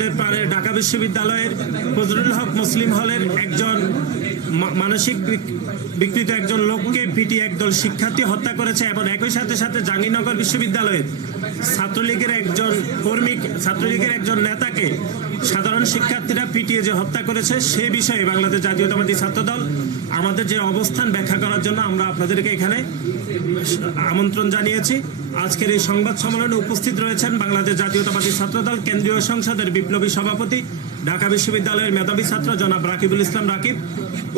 আমাদের প্রাণের ঢাকা বিশ্ববিদ্যালয়ের ফজলুল হক মুসলিম হলের একজন মানসিক বিকৃত একজন লোককে পিটিয়ে একদল শিক্ষার্থী হত্যা করেছে এবং একই সাথে সাথে জাহাঙ্গীরনগর বিশ্ববিদ্যালয়ের ছাত্রলীগের একজন কর্মী, ছাত্রলীগের একজন নেতাকে সাধারণ শিক্ষার্থীরা পিটিয়ে যে হত্যা করেছে সে বিষয়ে বাংলাদেশ জাতীয়তাবাদী ছাত্রদল আমাদের যে অবস্থান ব্যাখ্যা করার জন্য আমরা আপনাদেরকে এখানে আমন্ত্রণ জানিয়েছি। আজকের এই সংবাদ সম্মেলনে উপস্থিত রয়েছেন বাংলাদেশ জাতীয়তাবাদী ছাত্রদল কেন্দ্রীয় সংসদের বিপ্লবী সভাপতি, ঢাকা বিশ্ববিদ্যালয়ের মেধাবী ছাত্র জনাব রাকিবুল ইসলাম রাকিব।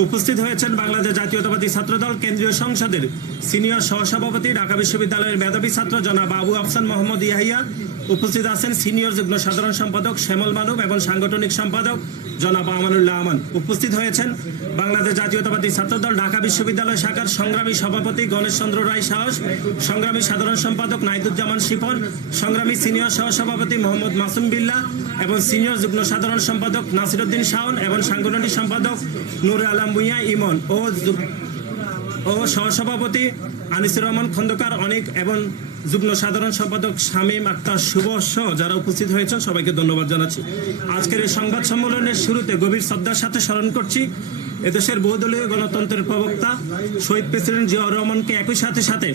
উপস্থিত হয়েছেন বাংলাদেশ জাতীয়তাবাদী ছাত্রদল কেন্দ্রীয় সংসদের সিনিয়র সহসভাপতি, ঢাকা বিশ্ববিদ্যালয়ের মেধাবী ছাত্র জনাব আবু আফসান মোহাম্মদ ইয়াহিয়া। উপস্থিত আছেন সিনিয়র যুগ্ম সাধারণ সম্পাদক শ্যামল মানব এবং সাংগঠনিক সম্পাদক জনাব আমানুল্লাহ আমান উপস্থিত হয়েছেন। বাংলাদেশ জাতীয়তাবাদী ছাত্রদল, ঢাকা বিশ্ববিদ্যালয় শাখার সংগ্রামী সভাপতি গণেশ চন্দ্র রায় সাহস, সংগ্রামী সাধারণ সম্পাদক নাইদুজ্জামান শিপন সংগ্রামী সিনিয়র সহসভাপতি মোহাম্মদ মাসুম বিল্লাহ এবং সিনিয়র যুগ্ম সাধারণ সম্পাদক নাসিরুদ্দিন শাওন এবং সাংগঠনিক সম্পাদক নুর আলম ভুঁইয়া ইমন ও ও সহসভাপতি আনিসুর রহমান খন্দকার অনেক এবং যুগ্ম সাধারণ সম্পাদক শামীম আক্তার শুভ সহ যারা উপস্থিত হয়েছেন, সবাইকে ধন্যবাদ জানাচ্ছি। আজকের এই সংবাদ সম্মেলনের শুরুতে গভীর শ্রদ্ধার সাথে স্মরণ করছি এদেশের বহুদলীয় গণতন্ত্রের প্রবক্তা, শহীদ প্রেসিডেন্ট জিয়াউর রহমানকে একই সাথে সাথে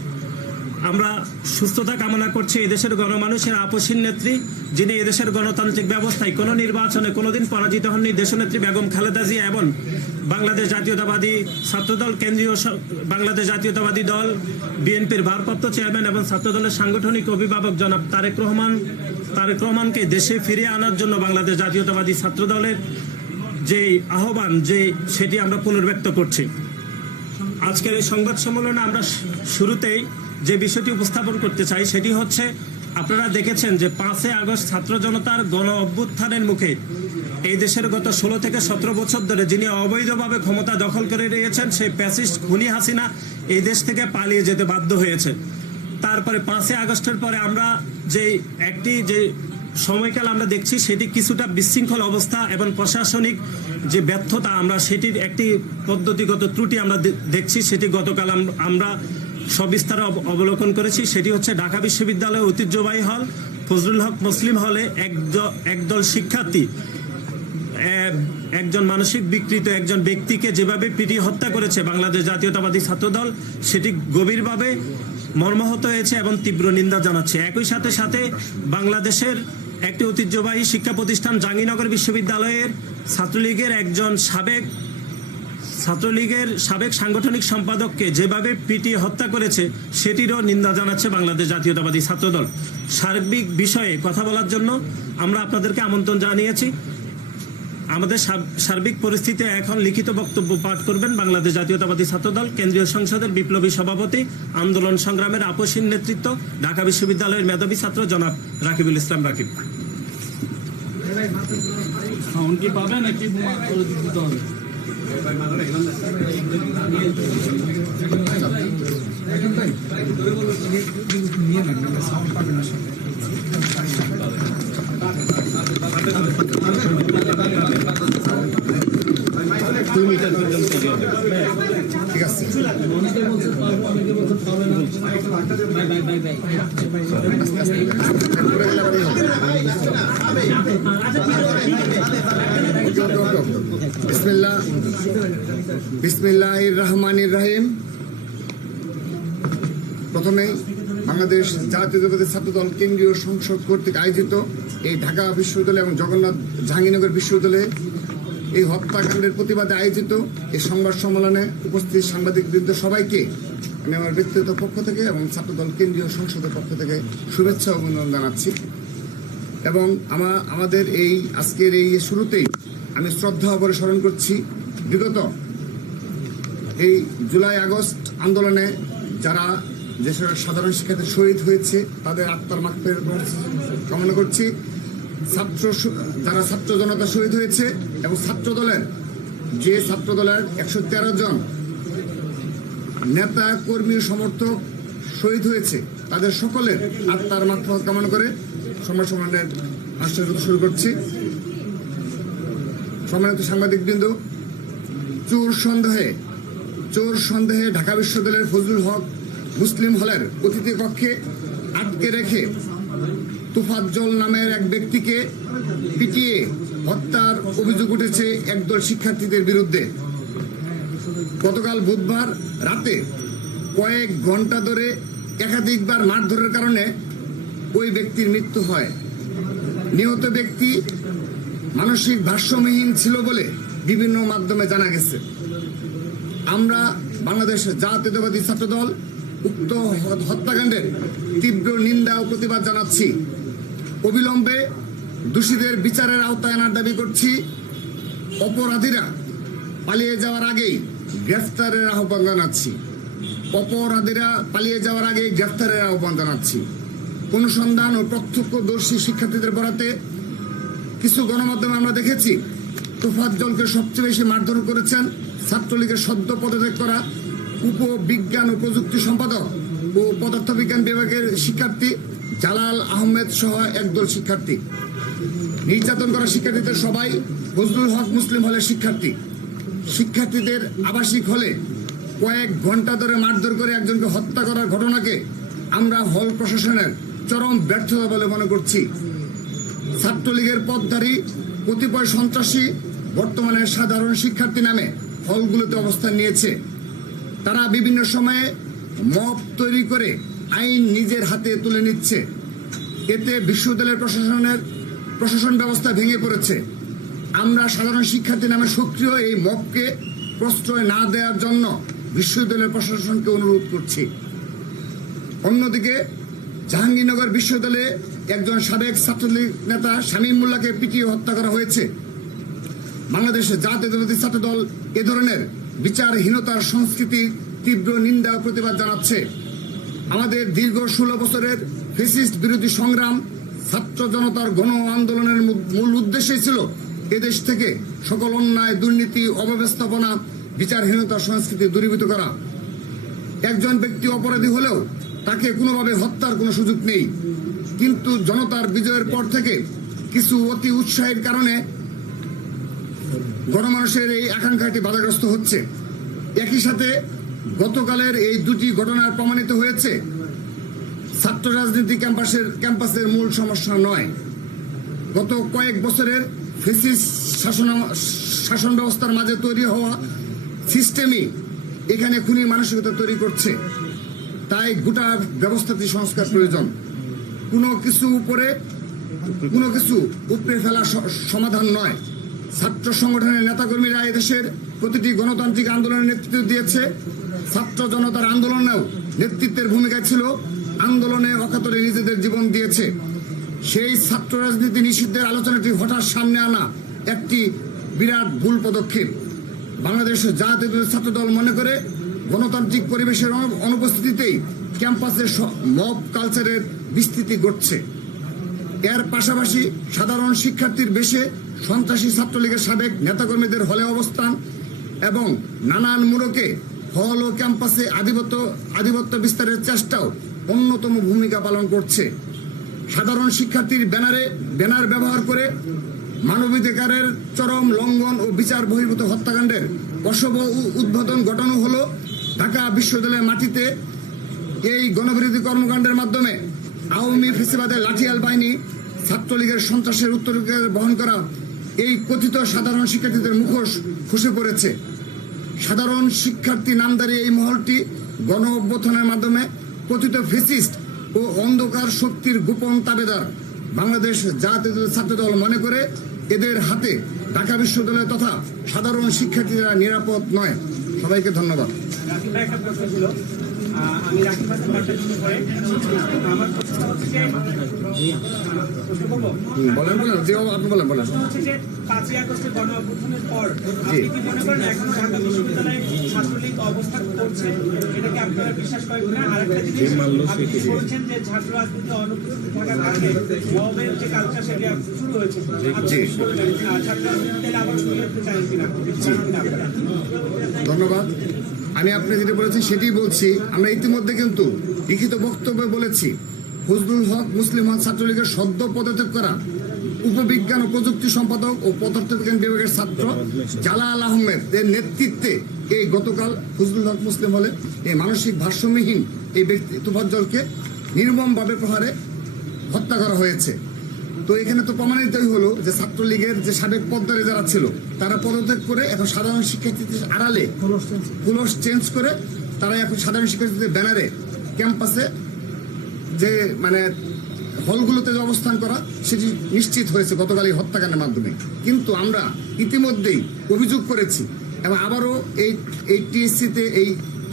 আমরা সুস্থতা কামনা করছি এদেশের গণমানুষের আপসীন নেত্রী, যিনি এদেশের গণতান্ত্রিক ব্যবস্থায় কোনো নির্বাচনে কোনোদিন পরাজিত হননি। দেশনেত্রী বেগম খালেদা জিয়া এবং বাংলাদেশ জাতীয়তাবাদী ছাত্রদল, কেন্দ্রীয় বাংলাদেশ জাতীয়তাবাদী দল, বিএনপির ভারপ্রাপ্ত চেয়ারম্যান এবং ছাত্রদলের সাংগঠনিক অভিভাবক জনাব তারেক রহমান, তারেক রহমানকে দেশে ফিরিয়ে আনার জন্য বাংলাদেশ জাতীয়তাবাদী ছাত্রদলের যে আহ্বান, যে সেটি আমরা পুনর্ব্যক্ত করছি। আজকের এই সংবাদ সম্মেলনে আমরা শুরুতেই যে বিষয়টি উপস্থাপন করতে চাই সেটি হচ্ছে, আপনারা দেখেছেন যে পাঁচই আগস্ট ছাত্র জনতার গণ অভ্যুত্থানের মুখে এই দেশের গত ষোলো থেকে সতেরো বছর ধরে যিনি অবৈধভাবে ক্ষমতা দখল করে রয়েছেন সেই প্যাসিস্ট খুনি হাসিনা এই দেশ থেকে পালিয়ে যেতে বাধ্য হয়েছে। তারপরে পাঁচই আগস্টের পরে আমরা যে একটি যে সময়কাল আমরা দেখছি, সেটি কিছুটা বিশৃঙ্খল অবস্থা এবং প্রশাসনিক যে ব্যর্থতা আমরা, সেটির একটি পদ্ধতিগত ত্রুটি আমরা দেখছি, সেটি গতকাল আমরা সবিস্তারে অব- অবলোকন করেছি। সেটি হচ্ছে ঢাকা বিশ্ববিদ্যালয় ঐতিহ্যবাহী হল। ফজলুল হক মুসলিম হলে একদ- একদল শিক্ষার্থী একজন মানসিক বিকৃত, একজন ব্যক্তিকে যেভাবে পিটিয়ে হত্যা করেছে বাংলাদেশ জাতীয়তাবাদী ছাত্রদল, সেটি গভীরভাবে মর্মাহত হয়েছে এবং তীব্র নিন্দা জানাচ্ছে। একই সাথে সাথে বাংলাদেশের একটি ঐতিহ্যবাহী শিক্ষা প্রতিষ্ঠান জাহাঙ্গীরনগর বিশ্ববিদ্যালয়ের ছাত্রলীগের একজন সাবেক ছাত্রলীগের সাবেক সাংগঠনিক সম্পাদককে যেভাবে পিটিয়ে হত্যা করেছে, সেটিরও নিন্দা জানাচ্ছে বাংলাদেশ জাতীয়তাবাদী ছাত্রদল। সার্বিক বিষয়ে কথা বলার জন্য আমরা আপনাদেরকে আমন্ত্রণ জানিয়েছি। আমাদের সার্বিক পরিস্থিতি এখন লিখিত বক্তব্য পাঠ করবেন বাংলাদেশ জাতীয়তাবাদী ছাত্রদল, কেন্দ্রীয় সংসদের বিপ্লবী সভাপতি, আন্দোলন সংগ্রামের আপসীন নেতৃত্ব, ঢাকা বিশ্ববিদ্যালয়ের মেধাবী ছাত্র জনাব রাকিবুল ইসলাম রাকিব। পাবে নাকি ঠিক আছে বিসমিল্লাহ বিসমিল্লাহ রহমানির রহিম। প্রথমেই বাংলাদেশ জাতীয়তাবাদী ছাত্রদল কেন্দ্রীয় সংসদ কর্তৃক আয়োজিত এই ঢাকা বিশ্ববিদ্যালয় এবং জগন্নাথ জাহাঙ্গীরনগর বিশ্ববিদ্যালয়ে এই হত্যাকাণ্ডের প্রতিবাদে আয়োজিত এই সংবাদ সম্মেলনে উপস্থিত সাংবাদিকবৃন্দ সবাইকে আমি আমার ব্যক্তিগত পক্ষ থেকে এবং ছাত্রদল কেন্দ্রীয় সংসদের পক্ষ থেকে শুভেচ্ছা অভিনন্দন জানাচ্ছি। এবং আমা আমাদের এই আজকের এই শুরুতেই আমি শ্রদ্ধা ভরে স্মরণ করছি। বিগত এই জুলাই আগস্ট আন্দোলনে যারা দেশের সাধারণ শিক্ষার্থী শহীদ হয়েছে, তাদের আত্মার মাত্রের কামনা করছি। ছাত্র যারা ছাত্র জনতা শহীদ হয়েছে এবং ছাত্র দলের, যে ছাত্র দলের একশো তেরো জন নেতা, কর্মী, সমর্থক শহীদ হয়েছে, তাদের সকলের আত্মার মাত্রা কামনা করে সময় সমানের আশ্চর্য শুরু করছি। সম্মানিত সাংবাদিকবৃন্দ, চোর সন্দেহে চোর সন্দেহে ঢাকা বিশ্ববিদ্যালয়ের ফজলুল হক মুসলিম হলের অতিথি কক্ষে আটকে রেখে তুফাজ্জল নামের এক ব্যক্তিকে পিটিয়ে হত্যার অভিযোগ উঠেছে একদল শিক্ষার্থীদের বিরুদ্ধে। গতকাল বুধবার রাতে কয়েক ঘণ্টা ধরে একাধিকবার মারধরের কারণে ওই ব্যক্তির মৃত্যু হয়। নিহত ব্যক্তি মানসিক ভারসাম্যহীন ছিল বলে বিভিন্ন মাধ্যমে জানা গেছে। আমরা বাংলাদেশ জাতীয়তাবাদী ছাত্রদল, উক্ত হত্যাকাণ্ডের তীব্র নিন্দা ও প্রতিবাদ জানাচ্ছি। অবিলম্বে দোষীদের বিচারের আওতায় আনার দাবি করছি। অপরাধীরা পালিয়ে যাওয়ার আগেই গ্রেফতারের আহ্বান জানাচ্ছি। অপরাধীরা পালিয়ে যাওয়ার আগেই গ্রেফতারের আহ্বান জানাচ্ছি। অনুসন্ধান ও প্রত্যক্ষদর্শী শিক্ষার্থীদের বরাতে কিছু গণমাধ্যমে আমরা দেখেছি তোফাজ্জলকে সবচেয়ে বেশি মারধর করেছেন ছাত্রলীগের সদ্য পদত্যাগ করা উপ বিজ্ঞান ও প্রযুক্তি সম্পাদক ও পদার্থবিজ্ঞান বিভাগের শিক্ষার্থী জালাল আহমেদ সহ একদল শিক্ষার্থী। নির্যাতন করা শিক্ষার্থীদের সবাই ফজলুল হক মুসলিম হলের শিক্ষার্থী। শিক্ষার্থীদের আবাসিক হলে কয়েক ঘণ্টা ধরে মারধর করে একজনকে হত্যা করার ঘটনাকে আমরা হল প্রশাসনের চরম ব্যর্থতা বলে মনে করছি। ছাত্রলীগের পদধারী, কতিপয় সন্ত্রাসী বর্তমানে সাধারণ শিক্ষার্থী নামে হলগুলোতে অবস্থান নিয়েছে। তারা বিভিন্ন সময়ে মব তৈরি করে আইন নিজের হাতে তুলে নিচ্ছে। এতে বিশ্ববিদ্যালয়ের প্রশাসনের প্রশাসন ব্যবস্থা ভেঙে পড়েছে। আমরা সাধারণ শিক্ষার্থী নামে সক্রিয় এই মবকে প্রশ্রয় না দেওয়ার জন্য বিশ্ববিদ্যালয়ের প্রশাসনকে অনুরোধ করছি। অন্যদিকে জাহাঙ্গীরনগর বিশ্ববিদ্যালয়ে একজন সাবেক ছাত্রলীগ নেতা শামীম মোল্লাকে পিটিয়ে হত্যা করা হয়েছে। বাংলাদেশের জাতীয়তাবাদী ছাত্র দল এ ধরনের বিচারহীনতার সংস্কৃতি তীব্র নিন্দা ও প্রতিবাদ জানাচ্ছে। আমাদের দীর্ঘ ষোলো বছরের ফেসিস্ট বিরোধী সংগ্রাম ছাত্র জনতার গণ আন্দোলনের মূল উদ্দেশ্যই ছিল এদেশ থেকে সকল অন্যায়, দুর্নীতি, অব্যবস্থাপনা, বিচারহীনতার সংস্কৃতি দূরীভূত করা। একজন ব্যক্তি অপরাধী হলেও তাকে কোনোভাবে হত্যার কোনো সুযোগ নেই। কিন্তু জনতার বিজয়ের পর থেকে কিছু অতি উৎসাহের কারণে গণমানুষের এই আকাঙ্ক্ষাটি বাধাগ্রস্ত হচ্ছে। একই সাথে গতকালের এই দুটি ঘটনার প্রমাণিত হয়েছে। ছাত্র রাজনীতি ক্যাম্পাসের ক্যাম্পাসের মূল সমস্যা নয়। গত কয়েক বছরের ফেসিস শাসন শাসন ব্যবস্থার মাঝে তৈরি হওয়া সিস্টেমই এখানে খুনি মানসিকতা তৈরি করছে। তাই গোটা ব্যবস্থাটি সংস্কার প্রয়োজন। কোনো কিছু উপরে, কোনো কিছু উপড়ে ফেলা সমাধান নয়। ছাত্র সংগঠনের নেতাকর্মীরা এদেশের প্রতিটি গণতান্ত্রিক আন্দোলনের নেতৃত্ব দিয়েছে। ছাত্র জনতার আন্দোলনেও নেতৃত্বের ভূমিকা ছিল। আন্দোলনে অকাতরে নিজেদের জীবন দিয়েছে। সেই ছাত্র রাজনীতি নিষিদ্ধের আলোচনাটি হঠাৎ সামনে আনা একটি বিরাট ভুল পদক্ষেপ। বাংলাদেশ জাতীয় ছাত্র দল মনে করে, গণতান্ত্রিক পরিবেশের অনুপস্থিতিতেই ক্যাম্পাসে মব কালচারের বিস্তৃতি ঘটছে। এর পাশাপাশি সাধারণ শিক্ষার্থীর বেশে সন্ত্রাসী ছাত্রলীগের সাবেক নেতাকর্মীদের হলে অবস্থান এবং নানান মোড়কে হল ও ক্যাম্পাসে আধিপত্য আধিপত্য বিস্তারের চেষ্টাও অন্যতম ভূমিকা পালন করছে। সাধারণ শিক্ষার্থীর ব্যানারে ব্যানার ব্যবহার করে মানবাধিকারের চরম লঙ্ঘন ও বিচার বহির্ভূত হত্যাকাণ্ডের অশুভ উদ্বোধন ঘটানো হলো ঢাকা বিশ্ববিদ্যালয়ের মাটিতে এই গণবিরোধী কর্মকাণ্ডের মাধ্যমে আওয়ামী ফেসিবাদের লাঠিয়াল বাহিনী ছাত্রলীগের সন্ত্রাসের উত্তরকে বহন করা এই কথিত সাধারণ শিক্ষার্থীদের মুখোশ খসে পড়েছে। সাধারণ শিক্ষার্থী নামদারি এই মহলটি গণ অভ্যুত্থানের মাধ্যমে কথিত ফেসিস্ট ও অন্ধকার শক্তির গোপন তাবেদার বাংলাদেশ জাতীয় ছাত্রদল মনে করে এদের হাতে ঢাকা বিশ্ববিদ্যালয় তথা সাধারণ শিক্ষার্থীরা নিরাপদ নয়। সবাইকে ধন্যবাদ। একটা আমি হাসান পাল্টা পরে আমার প্রশ্ন হচ্ছে যে বলেন বলেন যে আপনি বলেন বলেন। হচ্ছে যে পাঁচই আগস্টের গণ অভ্যুত্থানের পর। আপনি কি মনে করেন এখনও ঢাকা বিশ্ববিদ্যালয়ে ছাত্রলীগ অবস্থান করছে এটাকে আপনারা বিশ্বাস করেন না আরেকটা জিনিস আপনি বলছেন যে ছাত্র রাজনীতি অনুপস্থিত থাকার কারণে মবের যে কালচার সেটা শুরু হয়েছে আপনি ছাত্র রাজনীতি আবার শুরু করতে জানান না ধন্যবাদ। আমি আপনি যেটা বলেছেন সেটাই বলছি। আমরা ইতিমধ্যে কিন্তু লিখিত বক্তব্যে বলেছি। ফজলুল হক মুসলিম হক ছাত্রলীগের সদ্য পদত্যাগ করা উপবিজ্ঞান ও প্রযুক্তি সম্পাদক ও পদার্থবিজ্ঞান বিভাগের ছাত্র জালাল আহমেদ এর নেতৃত্বে এই গতকাল ফজলুল হক মুসলিম হলে এই মানসিক ভারসাম্যহীন এই ব্যক্তি তুফাজ্জলকে নির্মমভাবে প্রহারে হত্যা করা হয়েছে। তো এখানে তো প্রমাণিতই হলো যে ছাত্রলীগের যে সাবেক পদ্মারে যারা ছিল, তারা পদত্যাগ করে এখন সাধারণ শিক্ষার্থীদের আড়ালে কুলস চেঞ্জ করে তারা এখন সাধারণ শিক্ষার্থীদের ব্যানারে, ক্যাম্পাসে যে মানে হলগুলোতে যে অবস্থান করা, সেটি নিশ্চিত হয়েছে গতকাল এই হত্যাকাণ্ডের মাধ্যমে। কিন্তু আমরা ইতিমধ্যেই অভিযোগ করেছি এবং আবারও এই এই টিএসসিতে, এই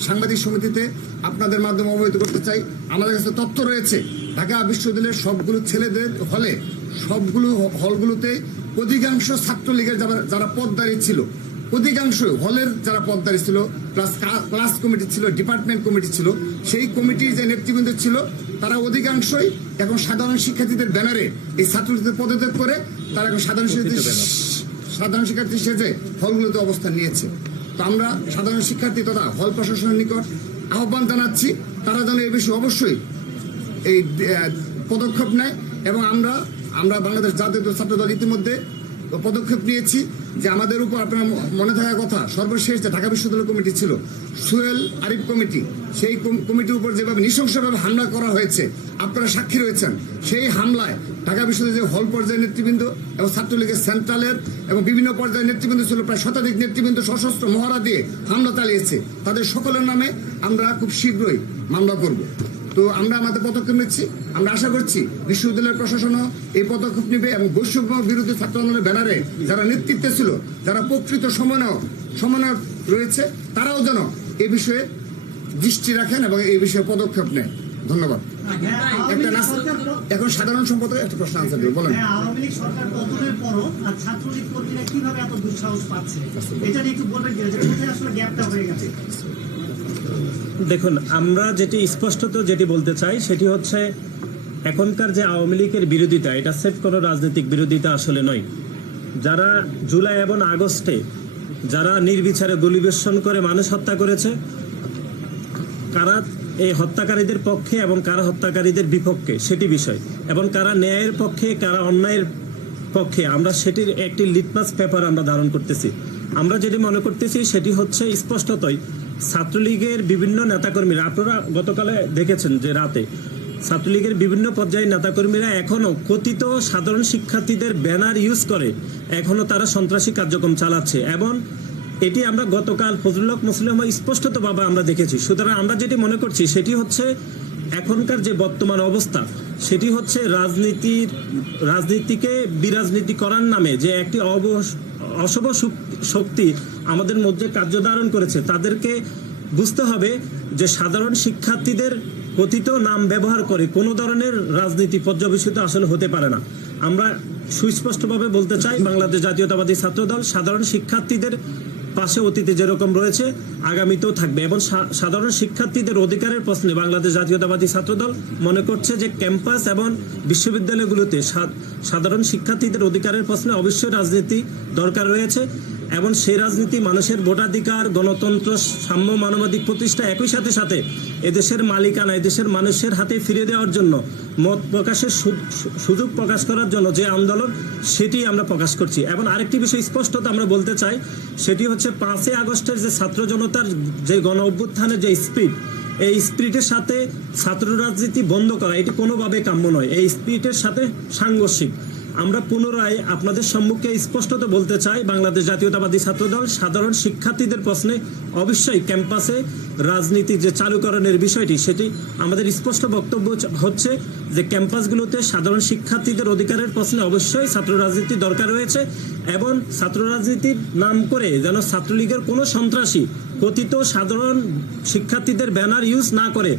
সাংবাদিক সমিতিতে আপনাদের মাধ্যমে অবহিত করতে চাই। আমাদের কাছে তথ্য রয়েছে, ঢাকা বিশ্ববিদ্যালয়ের সবগুলো ছেলেদের হলে সবগুলো হলগুলোতে অধিকাংশ ছাত্রলীগের যারা যারা পদদারী ছিল অধিকাংশ হলের যারা পদদারী ছিল প্লাস ক্লাস কমিটি ছিল ডিপার্টমেন্ট কমিটি ছিল সেই কমিটির যে নেতৃবৃন্দ ছিল তারা অধিকাংশই এখন সাধারণ শিক্ষার্থীদের ব্যানারে এই ছাত্রলীগদের পদত্যাগ করে তারা এখন সাধারণ সাধারণ শিক্ষার্থী সেজে হলগুলোতে অবস্থান নিয়েছে। তো আমরা সাধারণ শিক্ষার্থী তথা হল প্রশাসনের নিকট আহ্বান জানাচ্ছি তারা যেন এ বিষয়ে অবশ্যই এই পদক্ষেপ নেয় এবং আমরা আমরা বাংলাদেশ জাতীয় ছাত্র দল ইতিমধ্যে পদক্ষেপ নিয়েছি যে আমাদের উপর আপনার মনে থাকার কথা সর্বশেষ যে ঢাকা বিশ্ববিদ্যালয় কমিটি ছিল সুয়েল আরিফ কমিটি, সেই কমিটির উপর যেভাবে নৃশংসভাবে হামলা করা হয়েছে, আপনারা সাক্ষী রয়েছেন, সেই হামলায় ঢাকা বিশ্ববিদ্যালয়ের হল পর্যায়ের নেতৃবৃন্দ এবং ছাত্রলীগের সেন্ট্রালের এবং বিভিন্ন পর্যায়ের নেতৃবৃন্দ ছিল, প্রায় শতাধিক নেতৃবৃন্দ সশস্ত্র মহড়া দিয়ে হামলা চালিয়েছে, তাদের সকলের নামে আমরা খুব শীঘ্রই মামলা করব। তো আমরা আমাদের পদক্ষেপ নিচ্ছি। আমরা আশা করছি বিশ্ববিদ্যালয়ের প্রশাসনও এই পদক্ষেপ নেবে এবং বৈষম্য বিরোধী ছাত্র আন্দোলনের ব্যানারে যারা নেতৃত্বে ছিল যারা প্রকৃত সমন্বয় সমন্বয় রয়েছে তারাও যেন এ বিষয়ে দৃষ্টি রাখেন এবং এই বিষয়ে পদক্ষেপ নেয় ধন্যবাদ। একটা এখন সাধারণ সম্পাদক একটা প্রশ্ন আনসার দেবে বলেন। হ্যাঁ, আওয়ামী লীগ সরকার পতনের পরও ছাত্রলীগ কর্মীরা কীভাবে এত দুঃসাহস পাচ্ছে? এটা নিয়ে একটু বলবেন যে কোথায় আসলে গ্যাপটা হয়ে গেছে। দেখুন, আমরা যেটি স্পষ্টত যেটি বলতে চাই সেটি হচ্ছে এখনকার যে আওয়ামী লীগের বিরোধিতা, এটা সেফ কোনো রাজনৈতিক বিরোধিতা আসলে নয়। যারা জুলাই এবং আগস্টে যারা নির্বিচারে গুলিবেশন করে মানুষ হত্যা করেছে, কারা এই হত্যাকারীদের পক্ষে এবং কারা হত্যাকারীদের বিপক্ষে, সেটি বিষয়। এবং কারা ন্যায়ের পক্ষে, কারা অন্যায়ের পক্ষে, আমরা সেটির একটি লিটমাস পেপার আমরা ধারণ করতেছি। আমরা যেটি মনে করতেছি সেটি হচ্ছে স্পষ্টতই ছাত্রলীগের বিভিন্ন নেতাকর্মীরা, আপনারা গতকালে দেখেছেন যে রাতে, ছাত্রলীগের বিভিন্ন পর্যায়ের নেতাকর্মীরা এখনও কথিত সাধারণ শিক্ষার্থীদের ব্যানার ইউজ করে এখনও তারা সন্ত্রাসী কার্যক্রম চালাচ্ছে এবং এটি আমরা গতকাল ফজলুল হক মুসলিম স্পষ্টতভাবে আমরা দেখেছি। সুতরাং আমরা যেটি মনে করছি সেটি হচ্ছে এখনকার যে বর্তমান অবস্থা, সেটি হচ্ছে রাজনীতির, রাজনীতিকে বিরাজনীতি করার নামে যে একটি অবশ- অশুভ শক্তি আমাদের মধ্যে কার্যধারণ করেছে, তাদেরকে বুঝতে হবে যে সাধারণ শিক্ষার্থীদের কথিত নাম ব্যবহার করে কোনো ধরনের রাজনীতি পর্যবেসিত আসলে হতে পারে না। আমরা সুস্পষ্টভাবে বলতে চাই, বাংলাদেশ জাতীয়তাবাদী ছাত্রদল সাধারণ শিক্ষার্থীদের পাশে অতীতে যেরকম রয়েছে, আগামীতেও থাকবে এবং সাধারণ শিক্ষার্থীদের অধিকারের প্রশ্নে বাংলাদেশ জাতীয়তাবাদী ছাত্রদল মনে করছে যে ক্যাম্পাস এবং বিশ্ববিদ্যালয়গুলোতে সাধারণ শিক্ষার্থীদের অধিকারের প্রশ্নে অবশ্যই রাজনীতি দরকার রয়েছে। এবং সেই রাজনীতি মানুষের ভোটাধিকার, গণতন্ত্র, সাম্য মানবাধিক প্রতিষ্ঠা একই সাথে সাথে এদেশের মালিকানা, এদেশের মানুষের হাতে ফিরে দেওয়ার জন্য, মত প্রকাশের সুযোগ প্রকাশ করার জন্য যে আন্দোলন, সেটি আমরা প্রকাশ করছি। এবং আরেকটি বিষয় স্পষ্টত আমরা বলতে চাই, সেটি হচ্ছে পাঁচই আগস্টের যে ছাত্র জনতার যে গণ অভ্যুত্থানের যে স্পিড, এই স্পিরিটের সাথে ছাত্র রাজনীতি বন্ধ করা, এটি কোনোভাবে কাম্য নয়। এই স্পিরিটের সাথে সাংঘর্ষিক। আমরা পুনরায় আপনাদের সম্মুখে স্পষ্টত বলতে চাই, বাংলাদেশ জাতীয়তাবাদী ছাত্রদল সাধারণ শিক্ষার্থীদের প্রশ্নে অবশ্যই ক্যাম্পাসে রাজনীতি যে চালুকরণের বিষয়টি, সেটি আমাদের স্পষ্ট বক্তব্য হচ্ছে যে ক্যাম্পাসগুলোতে সাধারণ শিক্ষার্থীদের অধিকারের প্রশ্নে অবশ্যই ছাত্র রাজনীতি দরকার রয়েছে এবং ছাত্র রাজনীতির নাম করে যেন ছাত্রলীগের কোনো সন্ত্রাসী কথিত সাধারণ শিক্ষার্থীদের ব্যানার ইউজ না করে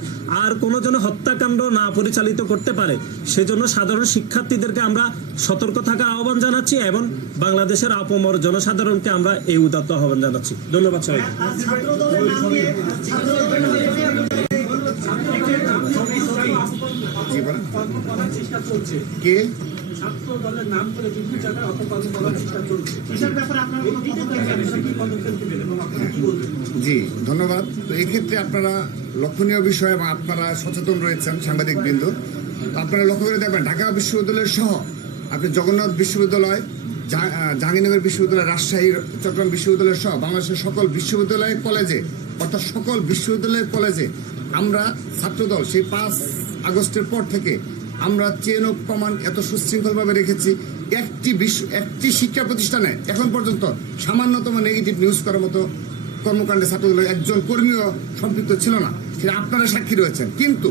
আর কোনো যেন হত্যাকাণ্ড না পরিচালিত করতে পারে, সেজন্য সাধারণ শিক্ষার্থীদেরকে আমরা সতর্ক থাকার আহ্বান জানাচ্ছি এবং বাংলাদেশের আপমর জনসাধারণকে আমরা এই উদাত্ত আহ্বান জানাচ্ছি। ধন্যবাদ সবাই চেষ্টা চলছে কে? ছাত্র দলের নাম করে বিভিন্ন জায়গায় অপকর্ম করার চেষ্টা চলছে। এটার ব্যাপারে আপনার কোনো পদক্ষেপ নেবেন? কি পদক্ষেপ নেবেন এবং আপনারা কি বলবেন? জি ধন্যবাদ। তো এক্ষেত্রে আপনারা লক্ষণীয় বিষয় এবং আপনারা সচেতন রয়েছেন সাংবাদিক বিন্দু আপনারা লক্ষ্য করে দেখবেন ঢাকা বিশ্ববিদ্যালয় সহ আপনি জগন্নাথ বিশ্ববিদ্যালয় জাহা- জাহাঙ্গীরনগর বিশ্ববিদ্যালয় রাজশাহী চট্টগ্রাম বিশ্ববিদ্যালয় সহ বাংলাদেশের সকল বিশ্ববিদ্যালয় কলেজে অর্থাৎ সকল বিশ্ববিদ্যালয় কলেজে আমরা ছাত্রদল সেই পাঁচ আগস্টের পর থেকে আমরা চেন অফ কমান্ড এত সুশৃঙ্খলভাবে রেখেছি। একটি বিশ্ব একটি শিক্ষা প্রতিষ্ঠানে এখন পর্যন্ত সামান্যতম নেগেটিভ নিউজ করার মতো কর্মকাণ্ডে ছাত্রদলের একজন কর্মীও সম্পৃক্ত ছিল না। সেটা আপনারা সাক্ষী রয়েছেন। কিন্তু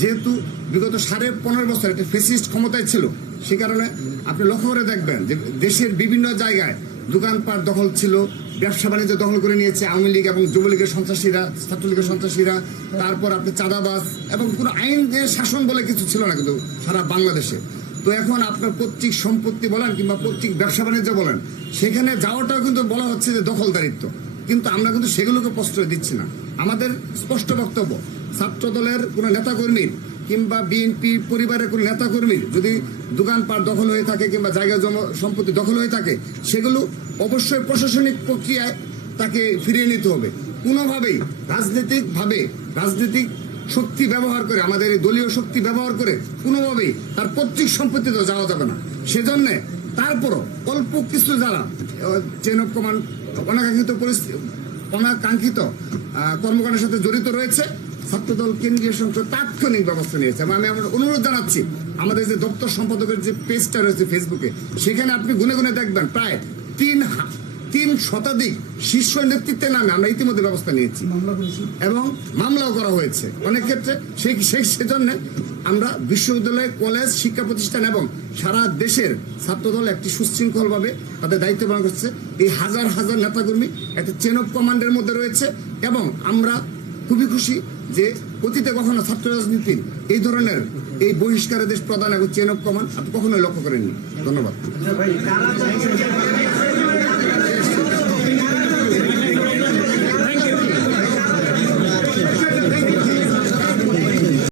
যেহেতু বিগত সাড়ে পনেরো বছর একটা ফেসিস্ট ক্ষমতায় ছিল, সে কারণে আপনি লক্ষ্য করে দেখবেন যে দেশের বিভিন্ন জায়গায় দোকানপাট দখল ছিল ব্যবসা বাণিজ্য দখল করে নিয়েছে আওয়ামী লীগ এবং যুবলীগের সন্ত্রাসীরা, ছাত্রলীগের সন্ত্রাসীরা। তারপর আপনি চাঁদাবাজ এবং কোনো আইনের শাসন বলে কিছু ছিল না কিন্তু সারা বাংলাদেশে। তো এখন আপনার পৈতৃক সম্পত্তি বলেন কিংবা পৈতৃক ব্যবসা বাণিজ্য বলেন, সেখানে যাওয়াটাও কিন্তু বলা হচ্ছে যে দখলদারিত্ব। কিন্তু আমরা কিন্তু সেগুলোকে প্রশ্রয় দিচ্ছি না। আমাদের স্পষ্ট বক্তব্য ছাত্র দলের কোনো নেতাকর্মীর কিংবা বিএনপি পরিবারের কোনো নেতাকর্মীর যদি দোকানপাট দখল হয়ে থাকে কিংবা জায়গা জমা সম্পত্তি দখল হয়ে থাকে, সেগুলো অবশ্যই প্রশাসনিক প্রক্রিয়ায় তাকে ফিরিয়ে নিতে হবে। কোনোভাবেই রাজনৈতিকভাবে রাজনৈতিক শক্তি ব্যবহার করে, আমাদের এই দলীয় শক্তি ব্যবহার করে কোনোভাবেই তার পৈতৃক সম্পত্তিতে যাওয়া যাবে না। সেজন্য তারপরও অল্প কিছু যারা চেন অফ কমান্ড অনাকাঙ্ক্ষিত পরিস্থিতি অনাকাঙ্ক্ষিত কর্মকাণ্ডের সাথে জড়িত রয়েছে ছাত্রদল কেন্দ্রীয় সংসদ তাৎক্ষণিক ব্যবস্থা নিয়েছে। আমি আমার অনুরোধ জানাচ্ছি আমাদের যে দপ্তর সম্পাদকের যে পেজটা রয়েছে ফেসবুকে সেখানে আপনি গুনে গুনে দেখবেন প্রায় তিন তিন শতাধিক শীর্ষ নেতৃত্বের নামে আমরা ইতিমধ্যে ব্যবস্থা নিয়েছি। এবং মামলাও করা হয়েছে। অনেক ক্ষেত্রে সেই সেই সেজন্য আমরা বিশ্ববিদ্যালয় কলেজ শিক্ষা প্রতিষ্ঠান এবং সারা দেশের ছাত্রদল একটি সুশৃঙ্খলভাবে তাদের দায়িত্ব পালন করছে। এই হাজার হাজার নেতাকর্মী একটা চেন অফ কমান্ডের মধ্যে রয়েছে এবং আমরা খুবই খুশি যে অতীতে কখনো ছাত্র রাজনীতির এই ধরনের এই বহিষ্কারের দেশ প্রদান এবং চেন অফ কমান্ড আপনি কখনোই লক্ষ্য করেননি। ধন্যবাদ।